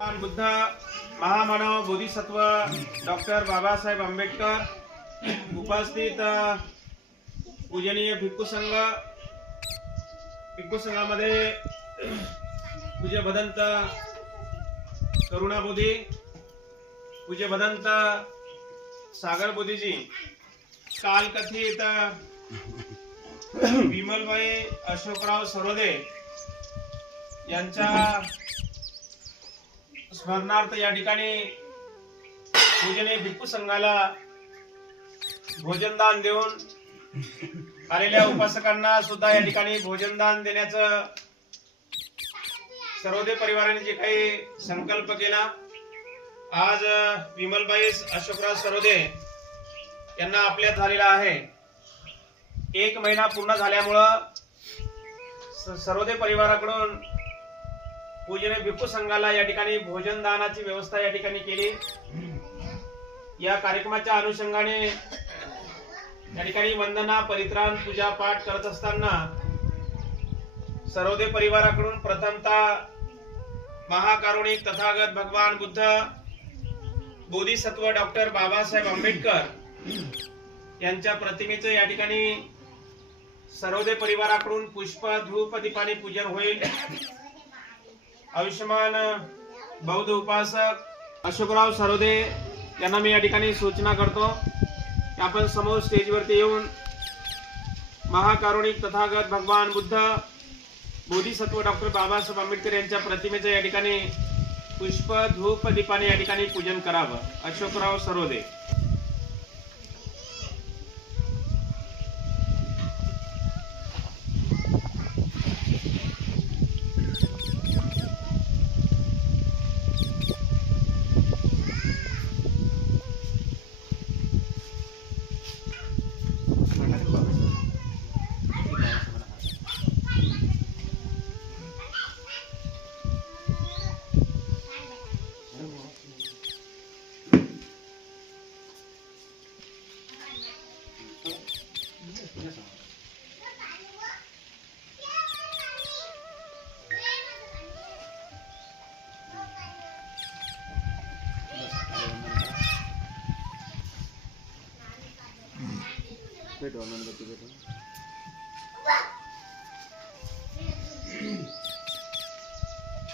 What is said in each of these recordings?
बुद्ध महामानव बोधिसत्व डॉक्टर बाबासाहेब आंबेडकर उपस्थित पूजनीय भिक्खू संघामध्ये पूज्य भदंत करुणा बोधी, पूज्य भदंत सागर बोधीजी, काल कथित विमलबाई अशोकराव सरोदे यांच्या स्मरणार्थ या ठिकाणी पूजनीय भिक्खू संघाला भोजनदान देऊन आलेल्या उपासकांना सुद्धा या ठिकाणी भोजनदान देण्याचं सरोदे परिवाराने जे काही संकल्प केला, आज विमलबाई अशोकराव सरोदे यांना आपल्यात झालेला आहे. 1 महिना पूर्ण झाल्यामुळं सरोदे परिवाराकडून पूजनीय भिक्खू संघाला या ठिकाणी भोजनदानाची व्यवस्था या ठिकाणी केली. या कार्यक्रमाच्या अनुषंगाने या ठिकाणी वंदना, परित्राण, पूजा पाठ करत असताना सरोदे परिवाराकडून प्रथमतः महाकारुणिक तथागत भगवान बुद्ध बोधिसत्व डॉक्टर बाबासाहेब आंबेडकर यांच्या प्रतिमेचं या ठिकाणी सरोदे परिवाराकडून पुष्प, धूप, दीपाने पूजन होईल. आयुष्यमान बौद्ध उपासक अशोकराव सरोदे यांना मी या ठिकाणी सूचना करतो की आपण समोर स्टेजवरती येऊन महाकारुणिक तथागत भगवान बुद्ध बोधिसत्व डॉक्टर बाबासाहेब आंबेडकर यांच्या प्रतिमेचं या ठिकाणी पुष्प, धूप, दीपाने या ठिकाणी पूजन करावं. अशोकराव सरोदे.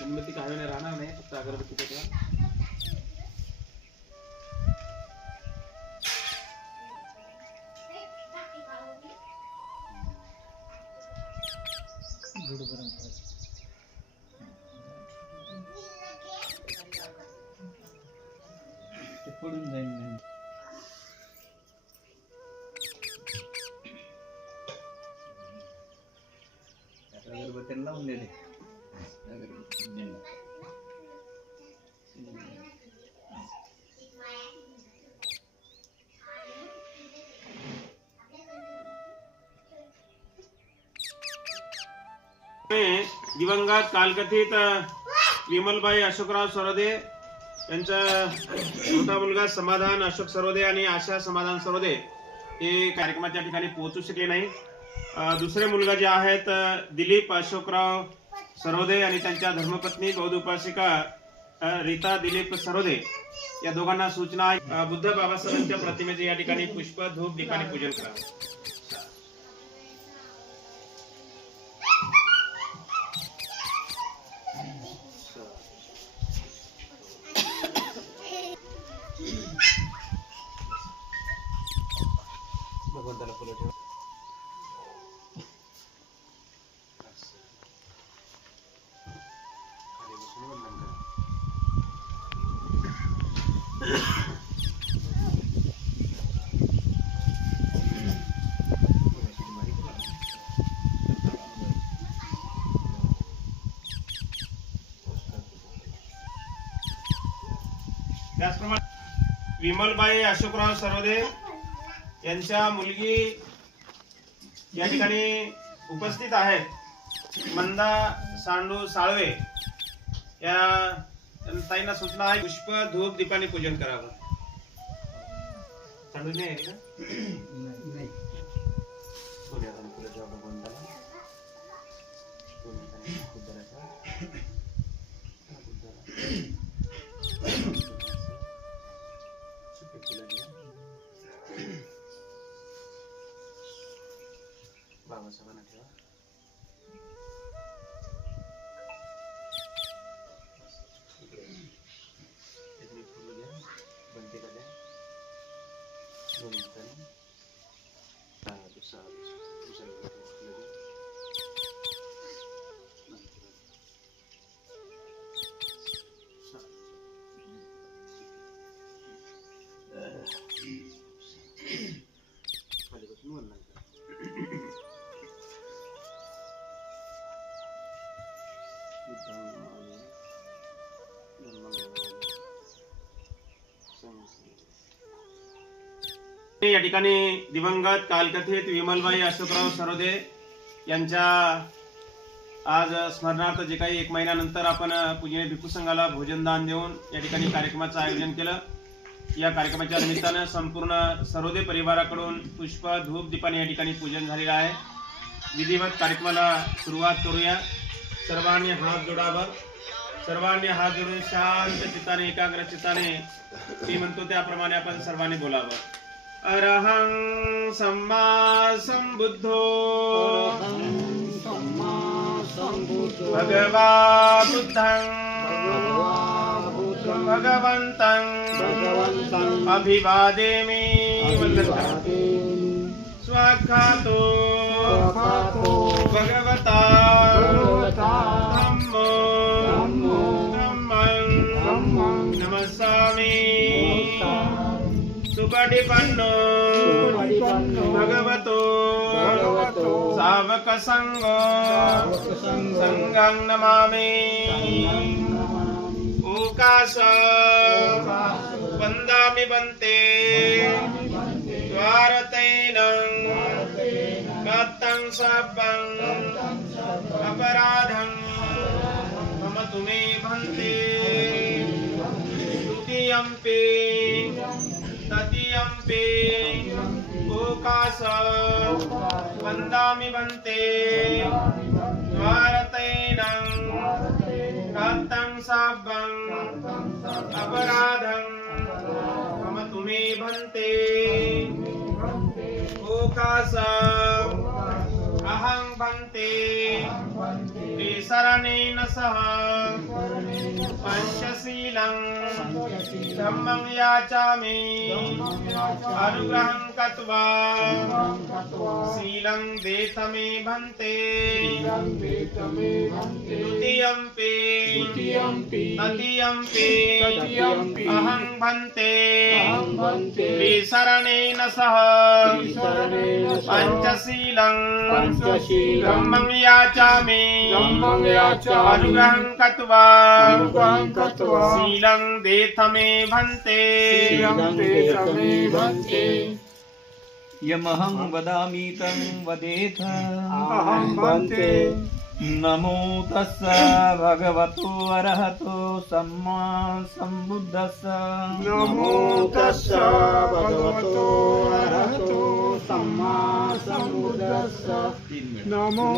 गणपती काढणे राहणार नाही, फक्त अगरबत्ती पेटवा. पडून जाईल. अगरबत्ती लावून दिले. दिवंगत कालकथित विमलबाई अशोकराव सरोदे यांचा मोठा मुलगा समाधान अशोक सरोदे आणि आशा समाधान सरोदे हे कार्यक्रमाच्या ठिकाणी पोहोचू शकले नाही. दुसरे मुलगा जे आहेत दिलीप अशोकराव सरोदे आणि त्यांच्या धर्मपत्नी बौद्ध उपासिका रीता दिलीप सरोदे या दोघांना सूचना आहे बुद्ध बाबासाहेबांच्या प्रतिमेचे या ठिकाणी पुष्प, धूप, दीपाने पूजन करावे. भगवंताला फुलं ठेवा. त्याचप्रमाणे विमलबाई अशोकराव सरोदे यांच्या मुलगी या ठिकाणी उपस्थित आहेत. मंदा सांडू साळवे या ताईंना सूचना आहे पुष्प, धूप, दीपाने पूजन करावं. सांडू नाही आहे का? नाही. या ठिकाणी दिवंगत कालकथित विमलबाई अशोकराव सरोदे यांच्या आज स्मरणार्थ जे काही 1 महिन्यानंतर आपण पूजनीय भिक्खू संघाला भोजनदान देऊन या ठिकाणी कार्यक्रमाचं आयोजन केलं. या कार्यक्रमाच्या निमित्तानं संपूर्ण सरोदे परिवाराकडून पुष्प धूप दीपाने या ठिकाणी पूजन झालेलं आहे. विधिवत कार्यक्रमाला सुरुवात करूया. सर्वांनी हात जोडावा. सर्वांनी हात जोडून शांत चित्ताने एकाग्र चित्ताने मी म्हणतो त्याप्रमाणे आपण सर्वांनी बोलावं. अरहं सम्मा संबुद्धो भगवा बुद्धं भगवन्तं अभिवादेमि स्वाख्यातो भगवता धम्मो धम्मं नमस्सामि सुपटिपन्नो भगवतो सावक संघो संघं नमामि. ओकाश वन्दामि बन्ते द्वारतैनं गतं सब्बं अपराधं मम तुमे भन्ते. द्वितीयम्पि तृतीयम्पि ओकाश वन्दामि बन्ते द्वारतैनं गतं सब्बं अपराधं मम तुमे भन्ते. ओकाश अहं भन्ते त्रिशरणेन सह पंचशीलं धम्मं याचामि. अनुग्रहं कृत्वा शीलं देथ मे भन्ते. द्वितीयम्पि तृतीयम्पि अहं भन्ते त्रिशरणेन सह पंचशीलं धम्मं याचामि. अनुग्रहं कृत्वा शीलं देथ मे भन्ते. यमहं वदामि तं वदेथ अहं भन्ते. नमो तस्स भगवतो अरहतो सम्मा सम्बुद्धस्स. नमो तस्स भगवतो अरहतो सम्मा सम्बुद्धस्स. नमो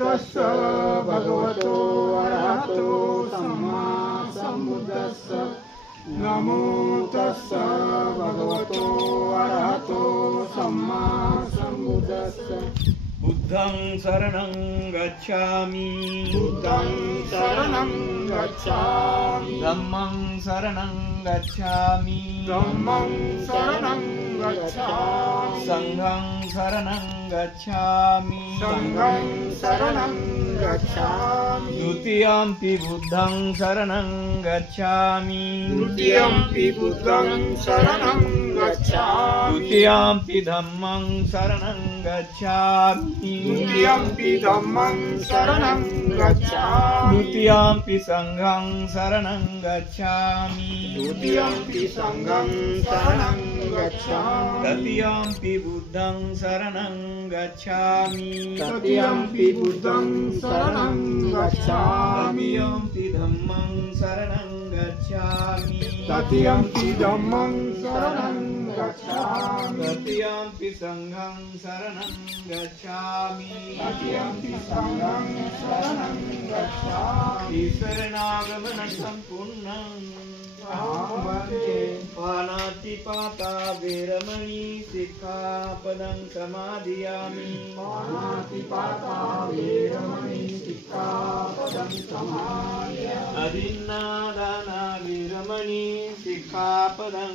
तस्स भगवतो अरहतो सम्मा सम्बुद्धस्स. नमो तस्स भगवतो अरहतो सम्मा सम्बुद्धस्स. बुद्धं शरणं गच्छामि. बुद्धं शरणं गच्छामि. धम्मं शरणं गच्छामि. धम्मं शरणं गच्छामि. संघं शरणं गच्छामि. संघं शरणं गच्छामि. द्वितीयम्पि बुद्धं शरणं गच्छामि. द्वितीयम्पि बुद्धं शरणं गच्छामि. द्वितीयम्पि धम्मं शरणं गच्छामि. द्वितीयम्पि धम्मं शरणं गच्छामि. द्वितीयम्पि संघं शरणं गच्छामि. द्वितीयम्पि संघं शरणं गच्छामि. तृतीयम्पि बुद्धं शरणं गच्छामि. तृतीयम्पि बुद्धं शरणं गच्छामि. तृतीयम्पि धम्मं शरणं गच्छामि. तृतीयम्पि धम्मं शरणं गच्छामि. तृतीयम्पि संघं शरणं गच्छामि. तृतीयम्पि संघं शरणं गच्छामि. ईश्वरनागमन सम्पूर्णं अहं भन्ते. पानातिपाता वेरमणि सिक्खापदं समादियामि. पानातिपाता वेरमणि अदिन्नादाना वीरमणि सिक्खापदं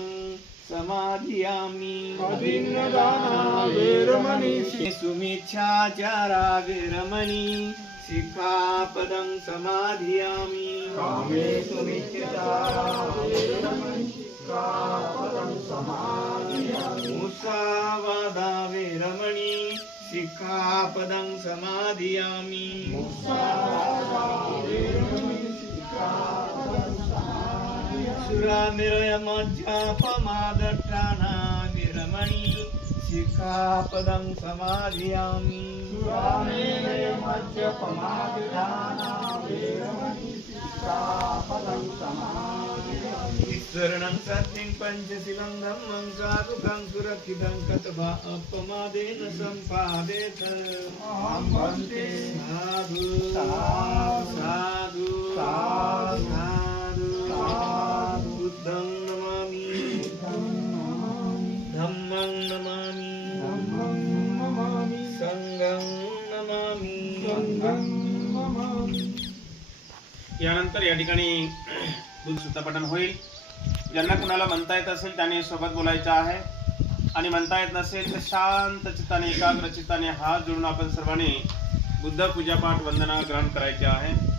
समाधियामि अदिन्नदाना वेरमणि सुमिच्छाचारा वीरमणि सिक्खापदं समाधियामि कामेषु मिथ्याचारा वेरमणि सिक्खापदं समाधियामि मुसावादा वीरमणि सिक्खापदं समाधियामि सुरानिरयमज्जापमादट्टाना वीरमणि सिक्खापदं समाधियामि ईश्वरणं सत्यं पञ्चशीलं धम्मं साधुकं सुरक्षितं कतवा अपमादेन सम्पादेत अहं वन्दे साधु साधु साधु साधु साधु बुद्धं नमामि धम्मं नमामि धम्मं नमामि संघं नमामि संघं नमामि यानंतर या ठिकाणी बुद्धसुत्ता पठण होईल. ज्यांना कुणाला म्हणता येत असेल त्याने सोबत बोलायचं आहे आणि म्हणता येत नसेल तर शांत चित्ताने एकाग्र चित्ताने हात जोडून आपण सर्वांनी बुद्ध पूजापाठ वंदना ग्रहण करायचे आहे.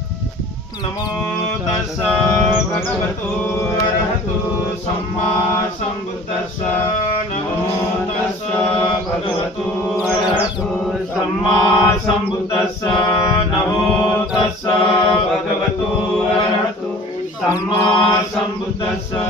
नमो तस्सा भगवतो अरहतो सम्मा सम्बुद्धस्सा. नमो तस्सा भगवतो अरहतो सम्मा सम्बुद्धस्सा. नमो तस्सा भगवतो अरहतो सम्मा सम्बुद्धस्सा.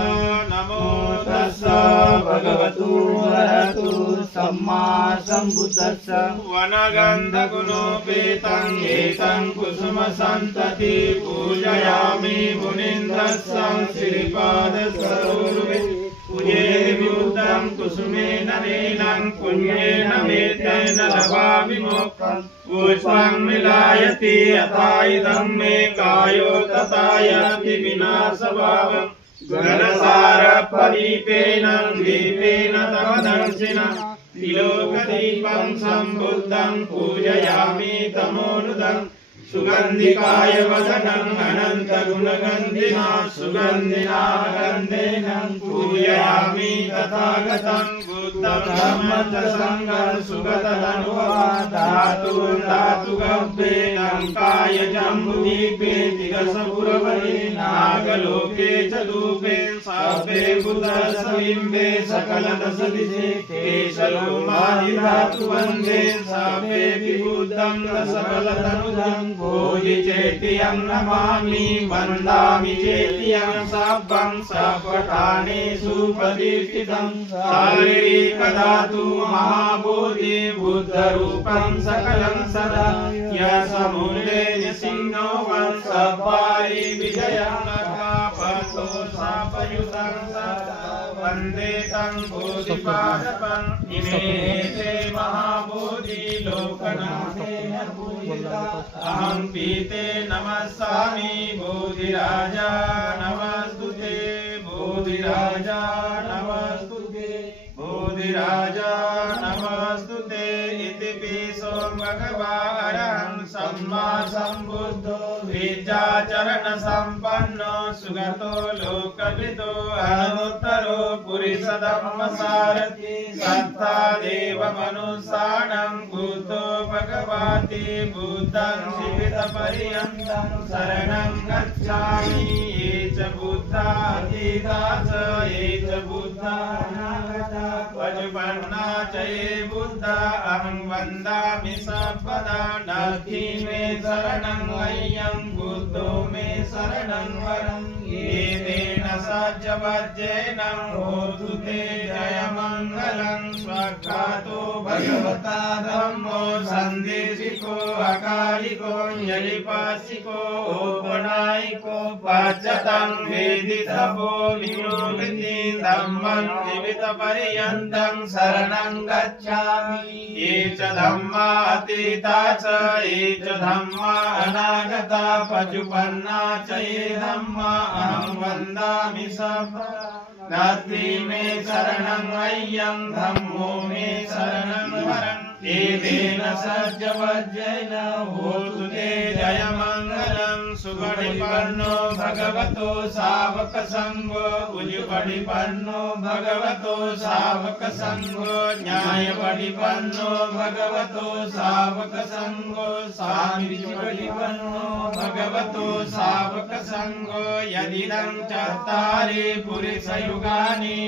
नमो तस्सा भगवतो अरहतो सम्मा सम्बुद्धस्सा. वनगन्धगुणोपेतं एतं कुसुमसन्तति पूजयामि मुनीन्द्रस्य श्रीपादसरोरुहे. पूजे विमुक्तं कुसुमेन नीलं पुण्येन वेद्येन लभामि मोक्षं. पुष्पं मिलायति यथा इदं मे कायो तथायति विनाशभावम्. घनसारपरीपेण दीपेन तव दर्शिना. त्रिलोकदीपं सम्बुद्धं पूजयामि तमोनुदम्. सुगन्धिकाय वदनं अनन्तगुणगन्धिना. सुगन्धिना गन्धेन पूजयामि तथागतं. बुद्धं धम्मं च संघं सुगतमनुभवात्. धातुगव्येनं कायजम्बुदीपे दिगसपुरवरे. नागलोके च धूपे सापे बुद्धसबिम्बे सकलदशदिशे. केशलोमादिधातुवन्दे सापे विबुद्धं सकलतनुजं. भोजि चेतियं नमामि वन्दामि चेतियं सब्बं. सपठानेषु प्रतिष्ठितं शारीरिकधातु महाबोधि. बुद्धरूपं सकलं सदा यशमूले सिंहो वंशपारि. विजयं नखापतो सापयुतं सदा वन्दे तं बोधिपादपम्. इमे ते महाबोधि लोकनाथेन पूजिता. अहं पीते नमस्सामि. बोधिराजा नमस्तुते. बोधिराजा नमस्तुते. बोधिराजा नमस्तुते. इति पिसो भगवान् अरहं सम्मा सम्बुद्धो. विद्याचरण सम्पन्नो सुगतो लोकविदो. अनुत्तरो पुरुषधर्मसारथि. सत्ता देव मनुष्याणां बुद्धो भगवति. बुद्धं जीवितपर्यन्तं शरणं गच्छामि. ये च बुद्धातीता च ये च बुद्धानागता. पजुपन्ना च ये बुद्धा अहं वन्दामि सर्वदा. नत्थि मे शरणं अय्यं बुद्धो मे शरणं वरम्. एतेन सज्जवज्जेन होतु ते जयमङ्गलं. स्वखातो भगवता धम्मो सन्देशिको अकालिको न्यलिपासिको औपनायिको. पच्यतं वेदितपो वियोगिति. धम्मं जीवितपर्यन्तं शरणं गच्छामि. ये च धम्मा अतीता च ये च धम्मा अनागता. पजुपन्ना च ये धम्मा अहं वन्दामि सर्वदा. नत्थि मे शरणं अय्यं धम्मो मे शरणं वरम्. एतेन सज्जवज्जेन होतु ते जयमङ्गलं. सुपटिपन्नो भगवतो सावक संघो उजुपटिपन्नो भगवतो सावक संघो न्यायपटिपन्नो भगवतो सावक संघो सामिपटिपन्नो भगवतो सावक संघो यदिदं चत्तारि पुरुषयुगानि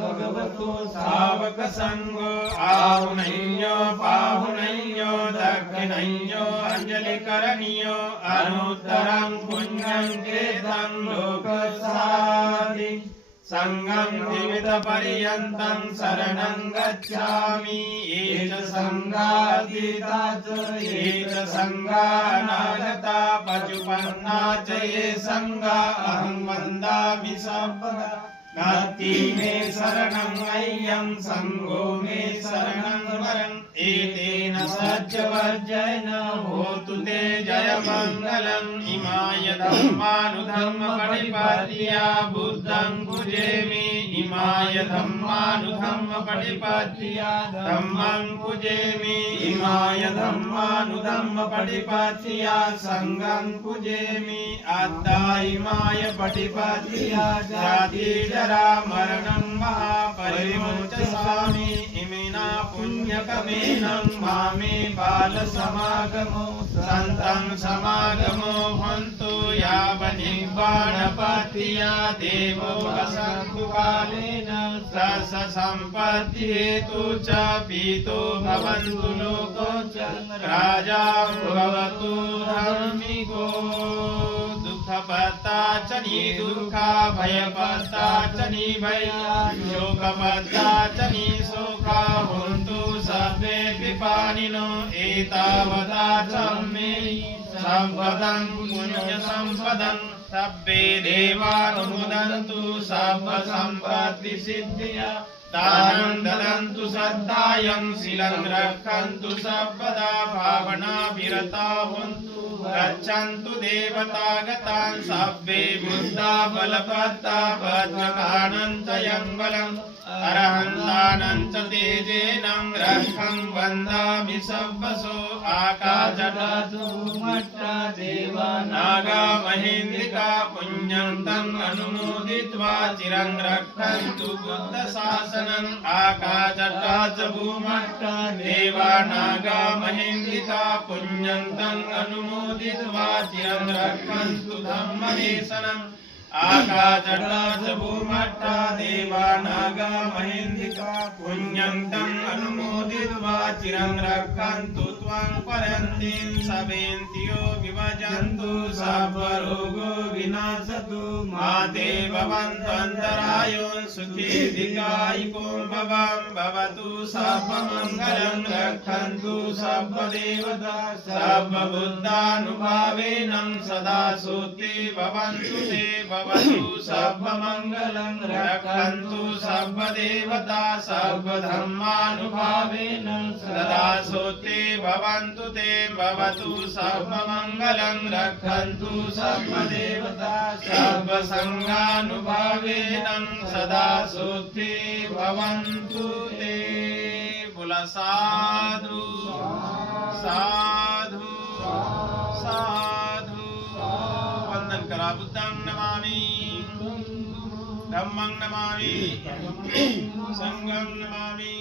भगवतो सावक संघो आहुनैयो पाहुनैयो दक्षिणैयो अंजलिकरणीयो अनुत्तरं पुण्यं कृतं लोकसादि संगं जीवितपर्यन्तं शरणं गच्छामि एष संगातीता च एष संगानागता पचुपन्ना च ये संगा अहं वन्दामि सर्वदा नास्ति मे शरणं अय्यं संगो मे शरणं वरम् एतेन सज्जवर्जयेन होतु ते जयमङ्गलम् इमाय धम्मानुधम्मपटिपत्या बुद्धं पूजयामि इमाय धम्मानुधम्मपटिपत्या धम्मं पूजयामि इमाय धम्मानुधम्मपटिपत्या संघं पूजयामि अद्धा इमाय पटिपत्या जाति जरा मरणं महापरिमुच्यसामि इमिना पुण्यकमेनं मामे बालसमागमो सन्तं समागमो हन्तु यावनिर्वाणपत्या देवो वसन्तु कालेन स सम्पत्तिहेतु च पीतो भवन्तु लोको च राजा भवतु धार्मिको दुःखपत्ता च निदुःखा भयपत्ता च निभया शोकपत्ता च निशोका हन्तु सर्वे कृपाणिनो एतावता च मे सम्पदं पुण्यसम्पदं सब्बे देवानुमोदन्तु सर्वसम्पत्तिसिद्धिया दानं ददन्तु श्रद्धायं शीलं रक्षन्तु सर्वदा भावनाभिरता हन्तु गच्छन्तु देवतागतान् सब्बे बुद्धा बलपत्ता भद्रकाणं च यङ्बलम् अरहन्तानं च तेजेनं रक्षं वन्दामि सर्वसो आकाशदातु मट्टा देवा नागा महेन्द्रिका पुण्यं तं अनुमोदित्वा चिरं रक्षन्तु बुद्धशासनम् आकाशदाच भूमट्टा देवा नागा महेन्द्रिका पुण्यं तं अनुमोदित्वा चिरं रक्षन्तु धम्मदेशनम् आकाशदाच भूमट्टा देवा नागा महेन्द्रिका पुण्यं तं अनुमोदित्वा चिरं रक्षन्तु त्वां परन्तिं सवेन्त्यो विभजन्तु सर्वरोगो विनाशतु मा ते भवन्त्वन्तरायो सुखी दीर्घायुको भवतु सर्वमङ्गलं रक्षन्तु सर्वदेवता सर्वबुद्धानुभावेन सदा सुते भवन्तु ते भवतु सर्वमङ्गलं रक्षन्तु सर्वदेवता सर्वधर्मानुभावेन सदा सुते भवन्तु ते भवतु सर्वमङ्गलं रक्षन्तु सर्वदेवता सर्वसङ्गानुभावेन सदा सुते भवन्तु ते बोला साधु साधु साधु वंदन करा बुद्धं नमामि धम्मं नमामि संघं नमामि